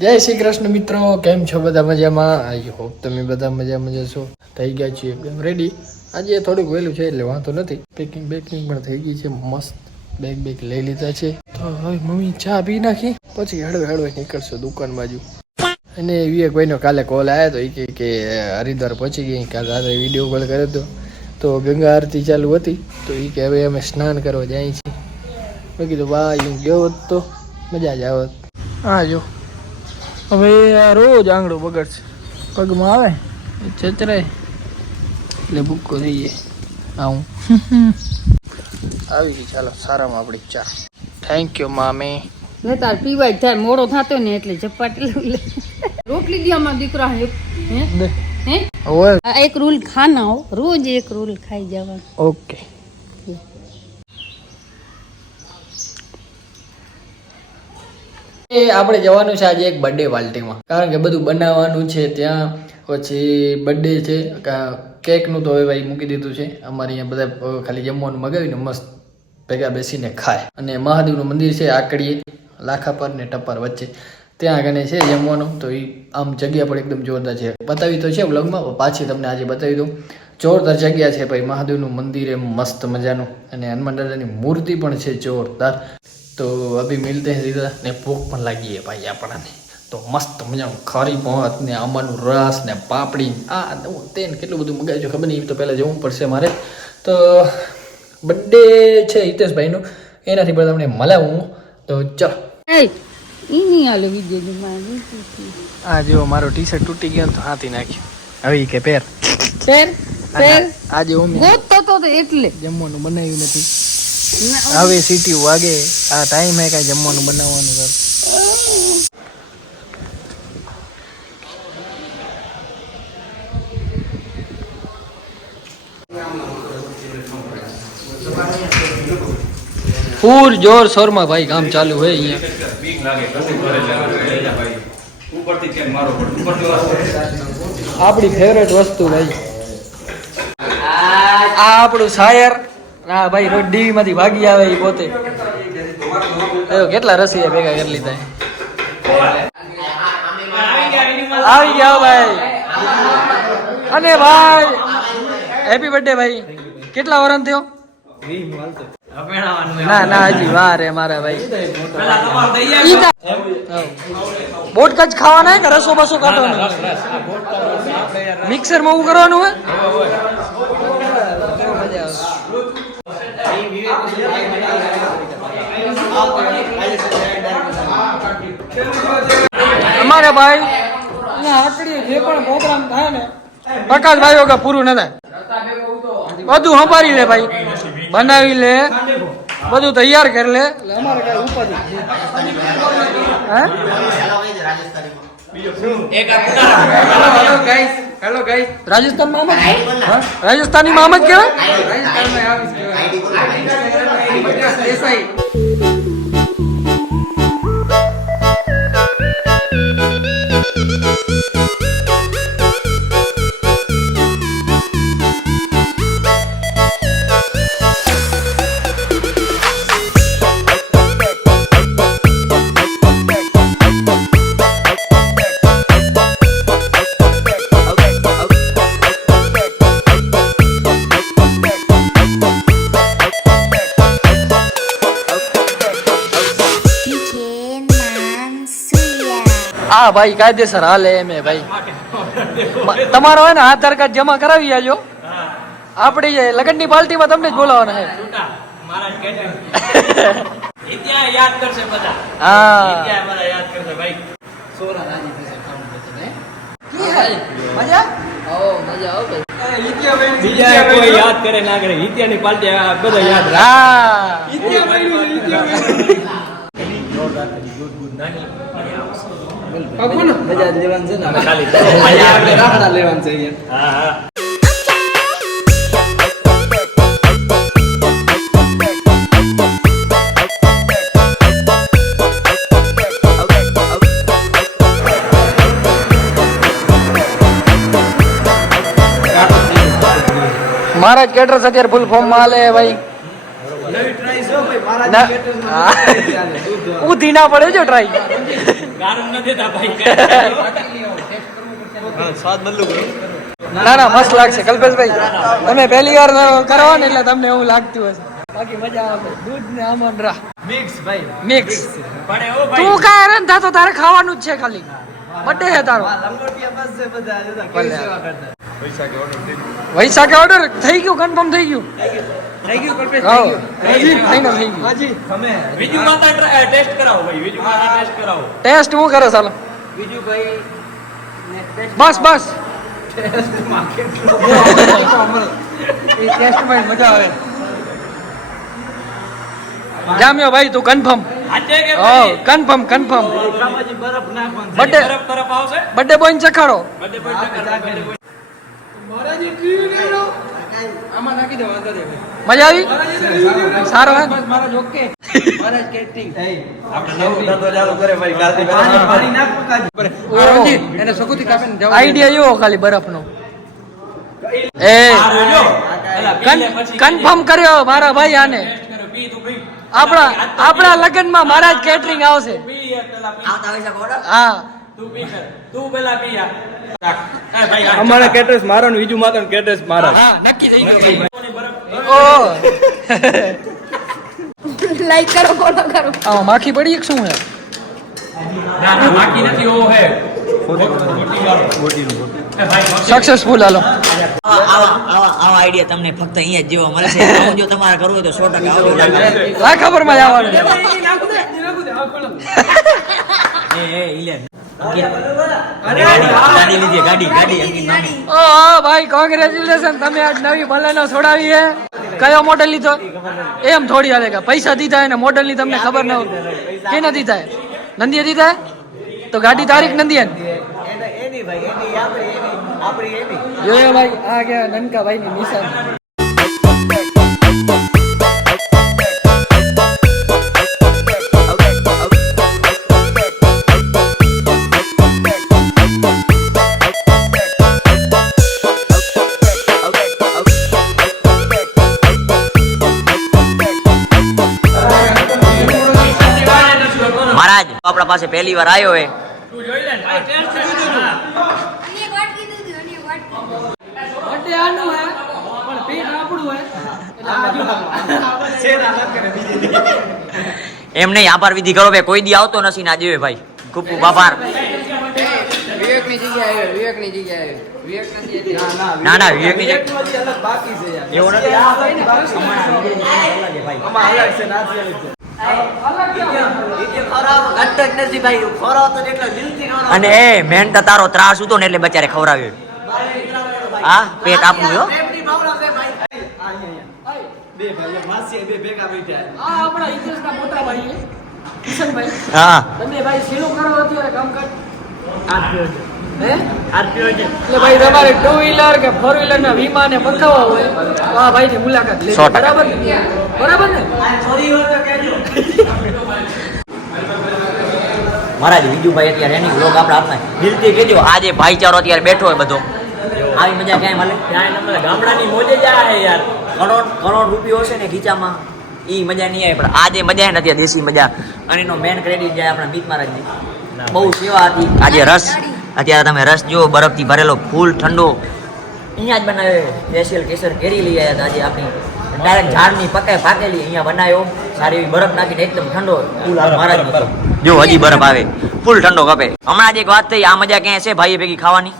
જય શ્રી કૃષ્ણ મિત્રો, કેમ છો બધા મજામાં? આઈ હોપ તમે બધા મજા મજા છો થઈ ગયા છીએ એકદમ રેડી આજે થોડુંક વહેલું છે એટલે વાંધો નથી. પેકિંગ બેકિંગ પણ થઈ ગઈ છે. મસ્ત બેગ બેગ લઈ લીધા છે. તો હવે મમ્મી ચા પી નાખી. પછી હળવે હળવે નીકળશું દુકાન બાજુ. અને વિવેકભાઈનો કાલે કોલ આવ્યો તો એ કહે કે હરિદ્વાર પહોંચી ગઈ. કાલે રાત્રે વીડિયો કોલ કર્યો હતો તો ગંગા આરતી ચાલુ હતી. તો એ કે હવે અમે સ્નાન કરવા જાય છીએ. મેં કીધું, વાહ હું ગયો હોત તો મજા જ આવત. હા જો. હવે આ રોજ આંગળો બગડશે. પગમાં આવે? ચચરાય એટલે ભૂક્કો થઈ જાય. આવું. આવી ગઈ ચાલો સારામાં આપણી ચા. થેન્ક યુ મામી. ને તાર પીવાય થાય મોડો થતો ને એટલે ચપાટી લઈ લે. રોટલી દે અમારા દીકરા હે. હે? એક રૂલ ખાના હો રોજ એક રૂલ ખાઈ જવાનું. ઓકે આપણે જવાનું છે આજે એક બર્થડે પાર્ટીમાં કારણ કે બધું બનાવવાનું છે ત્યાં. પછી બર્થડે છે કેકનું તો હવે ભાઈ મૂકી દીધું છે. અમારે અહીંયા બધા ખાલી જમવાનું મગાવીને મસ્ત ભેગા બેસીને ખાય. અને મહાદેવનું મંદિર છે આકડીએ, લાખાપર ને ટપ્પર વચ્ચે. ત્યાં આગળ છે જમવાનું. તો એ આમ જગ્યા પણ એકદમ જોરદાર છે. બતાવી તો છે વ્લોગમાં પાછી તમને આજે બતાવી દઉં. જોરદાર જગ્યા છે ભાઈ મહાદેવનું મંદિર, એમ મસ્ત મજાનું. અને હનુમાન દાદાની મૂર્તિ પણ છે જોરદાર. તો અભી મિલતે हैं સીધા. ને ભૂખ પણ લાગી છે ભાઈ આપણાને. તો મસ્ત મજાનું ખરી ભાત ને આંબાનું રસ ને પાપડી આ હું તેને કેટલું બધું મગાવ્યું છે ખબર નહીં. એ તો પહેલાં જવું પડશે મારે. તો બર્થડે છે હિતેશભાઈનું. એનાથી પણ તમને મળાવું તો ચલો. આ જેવો મારો ટી શર્ટ તૂટી ગયો તો હાથી નાખ્યો. હવે કે પેર પેર પેર આજે હું તો એટલે. જમવાનું બનાવ્યું નથી. હવે સીટી વાગે. આ ટાઈમ હે કાંઈ જમવાનું બનાવવાનું કર પૂર જોર શોરમાં ભાઈ કામ ચાલુ હોય અહીંયા. આપણી ફેવરેટ વસ્તુ ભાઈ. આ આપણું શાયર. હા, ભાઈ, રોજ ડીવી માંથી ભાગી આવે એ પોતે. કેટલા રસી ભેગા કરી લીધા આવી ગયા ભાઈ. અને ભાઈ હેપી બર્થડે ભાઈ. કેટલા વરણ થયો? ના ના, હજી વાર હે મારા, ભાઈ. બોટ કચ ખાવાના કે રસો બસો કાઢવાનો? મિક્સરમાં કરવાનું હે મજા આવશે. અમારે ભાઈ અહીંયા આકડી જે પણ પ્રોગ્રામ થાય ને પ્રકાશભાઈ વગર પૂરું ન થાય. બધું સંભાળી લે ભાઈ. બનાવી લે. બધું તૈયાર કરી લે. એટલે અમારે કઈ ઉપાધિ હે? રાજસ્થાનમાં આમ જ? હા? રાજસ્થાનીમાં આમ જ કહેવાય? ભાઈ કાયદેસર હાલે એમ ભાઈ. તમારો હે ને આધાર કાર્ડ જમા કરાવી આજો. આપણી લગ્નની પાર્ટીમાં તમને જ બોલાવાના હે. ઇતિહાસ યાદ કરશે બધા. હા. ઇતિહાસ બધા યાદ કરશે ભાઈ. મજા? ઓ મજા આવો ભાઈ. બીજા કોઈ યાદ કરે ના કરે. ની પાર્ટી બધા યાદ રાખે. હા ખાલી હા હા. મારા કેટરસ અત્યારે ફૂલ ફોર્મમાં હાલે ભાઈ. ના. ધીના ના પડે જો ટ્રાય ન દેતા ભાઈ. ના ના મસ્ત લાગશે કલ્પેશભાઈ. તમે પહેલી વાર કરો ને એટલે તમને એવું લાગતું હશે. બાકી મજા આવે. દૂધ ને આમન રા મિક્સ ભાઈ. મિક્સ પણ એવો ભાઈ. તું કાંઈ હેરાન થતો તારે ખાવાનું જ છે ખાલી. બર્થડે છે તારો વૈશાખે ઓર્ડર થઈ ગયું કન્ફર્મ થઈ ગયું હાઉ. થઈ ગયું થઈ ગયું બીજું માતા ટેસ્ટ કરાવો ભાઈ બીજું માતા ટેસ્ટ કરાવો. ટેસ્ટ હું કરે ચાલો બસ બસ. ટેસ્ટમાં મજા આવે. જામ્યો ભાઈ તું કન્ફર્મ ભાઈ? કન્ફર્મ કન્ફર્મ બર્થડે બરફ તરફ આવશે? બર્થડે બોય ચખાડો. આમાં નાખી કોઈ મજા આવી? સારો હે? આઈડિયા એવો ખાલી બરફનો. એ સારું જો એલા પી લે પછી કન્ફર્મ કર્યો મારા ભાઈ આને. ટેસ્ટ કરો પી તું પી આપણા આપણા લગ્નમાં મારા જ કેટરિંગ આવશે. પી એક પેલા પી હા. તું પી કર તું પેલા પી આ રાખ. એ ભાઈ અમારા કેટરેસ મારો ને બીજું માતા કેટરેસ મારા નક્કી થઈ ગયું. ઓ. લાઈક કરો ફોલો કરો. આમાં માખી પડી એક શું હે ના ના માખી નથી ઓ હે. સક્સેસફુલ હાલો. આવા આવા આવા આવા આઈડિયા તમને ફક્ત અહીંયા જ જોવા મળશે. જો તમારે કરવું હોય તો સો ટકા આવો લા ખબરમાં આવવાનું. એ એ ઇલેન ગાડી લીધી ગાડી ગાડી ઓ ભાઈ કોંગ્રેચ્યુલેશન તમે આજ નવી બલેનો છોડાવી હે કયો મોડલ લીધો એમ થોડી હાલે કે પૈસા દીધા ને મોડલની તમને ખબર ન હોય. કે દીધા નંદીએ દીધા તો ગાડી તારીખ નંદીએ જોયો ભાઈ આ ગયા નનકા ભાઈ ની નિશાન. પાસે પહેલી વાર આવ્યો હે. તું જોઈ લે ને ભાઈ ટેસ્ટ કરી દીધું બર્થડે આનું હે પણ પેટ આપણું હે. એમ નહીં આભાર વિધિ કરો ભાઈ કોઈ દી આવતો નથી ના જેવે ભાઈ. ખૂબ ખૂબ આભાર. ના ના વિવેકની એવું નથી? અને એ મેન તો તારો ત્રાસ હતો ને એટલે બચારે ખવડાવ્યો. હા? પેટ આપવું કિશનભાઈ હા. તમે ભાઈ કરો અત્યારે કામકાજ હે. એટલે ભાઈ તમારે ટુ વ્હીલર કે ફોર વ્હીલર ના વીમા ને પકાવવા હોય તો આ ભાઈ ની મુલાકાત લેજો. બરાબર ને? બરાબર ને? મહારાજ વિજુભાઈ અત્યારે એની વ્લોગ આપણે આપના દિલથી કહેજો આજે ભાઈચારો અત્યારે બેઠો હોય બધો. આવી મજા ક્યાંય મળે? મને ગામડાની મોજે જાય હે યાર. કરોડ કરોડ રૂપિયો હશે ને ખીચામાં. એ મજા નહીં આવે પણ આજે મજા નથી દેશી મજા. અને એનો મેન ક્રેડિટ જાય આપણા બીત મહારાજની. બહુ સેવા હતી. આજે રસ. અત્યારે તમે રસ જુઓ બરફથી ભરેલો ફૂલ ઠંડો. અહીંયા જ બનાવ્યો સ્પેશિયલ કેસર કેરી લઈ આવ્યા આજે આપણી. ડાયરેક્ટ ઝાડની પકાય પાકેલી અહીંયા બનાવ્યો. સારી એવી બરફ નાખીને એકદમ ઠંડો. ફૂલ જો હજી બરફ આવે. ફૂલ ઠંડો કપે. હમણાં જ એક વાત થઈ આ મજા ક્યાંય છે? ભાઈ ભેગી ખાવાની.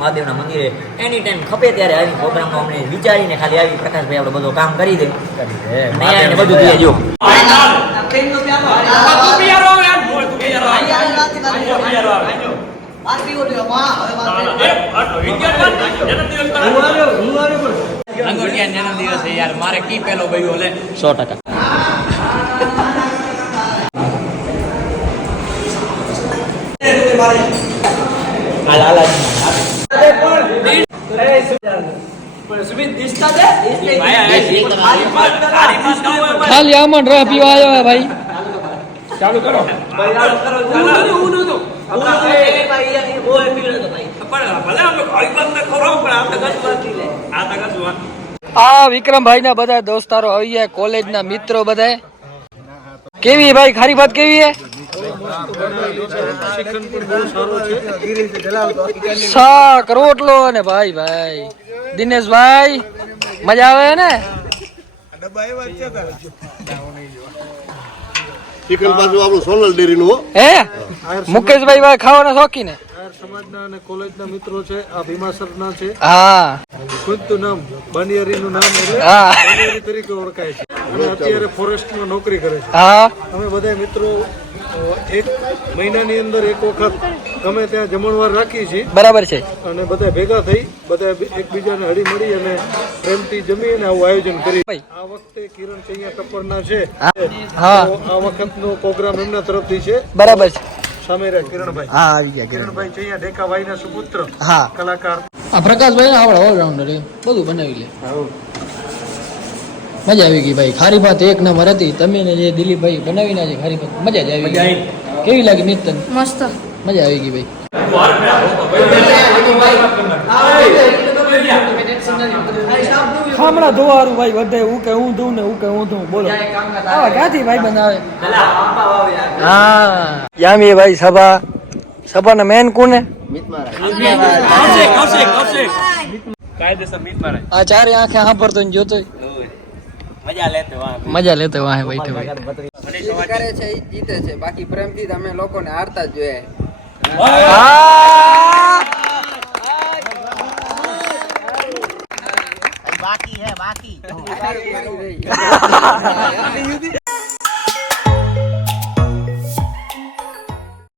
મહાદેવના મંદિરે એની ટાઈમ ખપે ત્યારે આવી પ્રોગ્રામનો અમને વિચારીને ખાલી આવી પ્રકાશભાઈ આપણે બધું કામ કરી દે. અને આવીને બધું દઈએ જો જન્મદિવસ છે યાર મારે કી પેલો ભાઈ લે સો ટકા ખાલી આમણ રહ પીવા આવ્યો હે ભાઈ ચાલુ કરો પણ ભલે અમે ભાઈબંધને ખવડાવું, પીવા આ હે ભાઈ લે. આ તો ગજબાજી. આ વિક્રમભાઈ ના બધા દોસ્તારો આવી ગયા કોલેજ ના મિત્રો બધા કેવી ભાઈ ખારી ભાત કેવી હે? શાક રોટલો ને ભાઈ ભાઈ. દિનેશભાઈ મજા આવે ને? ચિકન પાછું આપણું સોનલ ડેરી નું હે? મુકેશભાઈ ભાઈ ખાવાના શોખીન સમાજના અને કોલેજના મિત્રો છે આ ભીમાસરના છે. હા. ખુદનું નામ બાનિયારીનું નામ એટલે હા. બાનિયારી તરીકે ઓળખાય છે. અને અત્યારે ફોરેસ્ટમાં નોકરી કરે છે. હા. અમે બધા મિત્રો એક મહિનાની અંદર એક વખત ગમે ત્યાં જમણવાર રાખી છીએ. બરાબર છે. અને બધા ભેગા થઈ બધા એકબીજાને હળી મળી અને પ્રેમથી જમી અને આવું આયોજન કરી ભાઈ. આ વખતે કિરણ ચૈયા ટપ્પરના છે. હા. આ વખતનો પ્રોગ્રામ એમના તરફથી છે. બરાબર છે. સામે રહ્યા કિરણભાઈ. હા આવી ગયા કિરણ કિરણભાઈ ચૈયા ઢેકાભાઈના સુપુત્ર હા. કલાકાર. આ પ્રકાશભાઈ ને આપણે ઓલરાઉન્ડર બધું બનાવી લે. મજા આવી ગઈ ભાઈ. ખારી ભાત એક નંબર હતી. તમે જે દિલીપભાઈ બનાવી ના છે ખારી ભાત. મજા જ આવી ગઈ. કેવી લાગી નિતન મસ્ત. મજા આવી ગઈ ભાઈ. ખામણા ધોવારું ભાઈ વધે હું કે હું ધોઉં ને હું કે હું ધોઉં બોલો. આવા ક્યાંથી ભાઈ બનાવે? હા. યામી ભાઈ સભા. સભાના મેન કોને? આ ચારે આંખે સાંભળતો ને જોતો. મજા લેતો મજા લેતો વાહે બેઠે ભાઈ. કરે છે જીતે છે. બાકી પ્રેમથી તમે અમે લોકોને હારતા જ જોઈએ આ